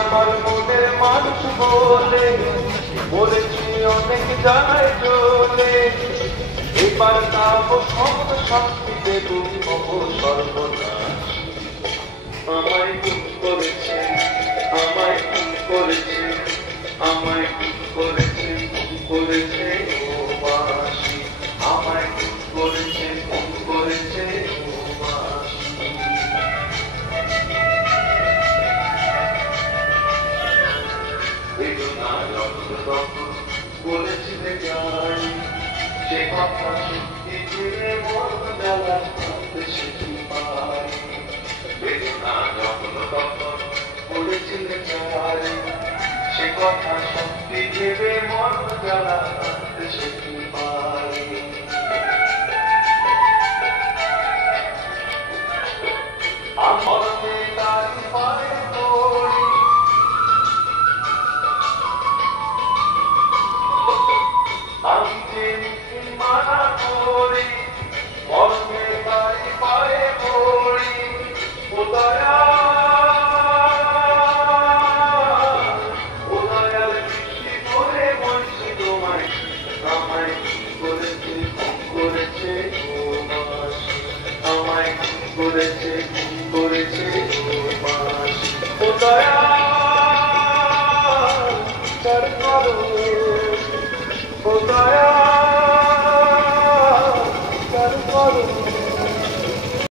আমার মনের মানুষ বলে বলেছি অনেক জানাই চলে, এবার তাপ সমস্ত শান্তিতে তুমি সর্বনাশ। আমায় খুন করেছে, আমায় খুন করেছে, আমায় খুন করেছে, খুন করেছে ও বাসি, আমায় খুন করেছে, খুন করেছে ও বাসি। বেদনা যত তখন বলেছিলে যাই, সে কথা সত্যি ফিরে মন জ্বালা সে পাই। বেদনা যখন তখন বলেছিলে যাই, সে কথা সত্যি ভেবে মন জ্বালা সে পাই। আমার তারি পায়ে পড়ি, আমি যে মানা করি, মরমে তারি পায়ে পড়ি। ও দয়া, ও দয়াল বৃষ্টি করে বলছি তোমায়, আমায় খুন করেছে, খুন করেছে ও বাসি, আমায় খুন করেছে, খুন করেছে ও বাসি। ও দয়া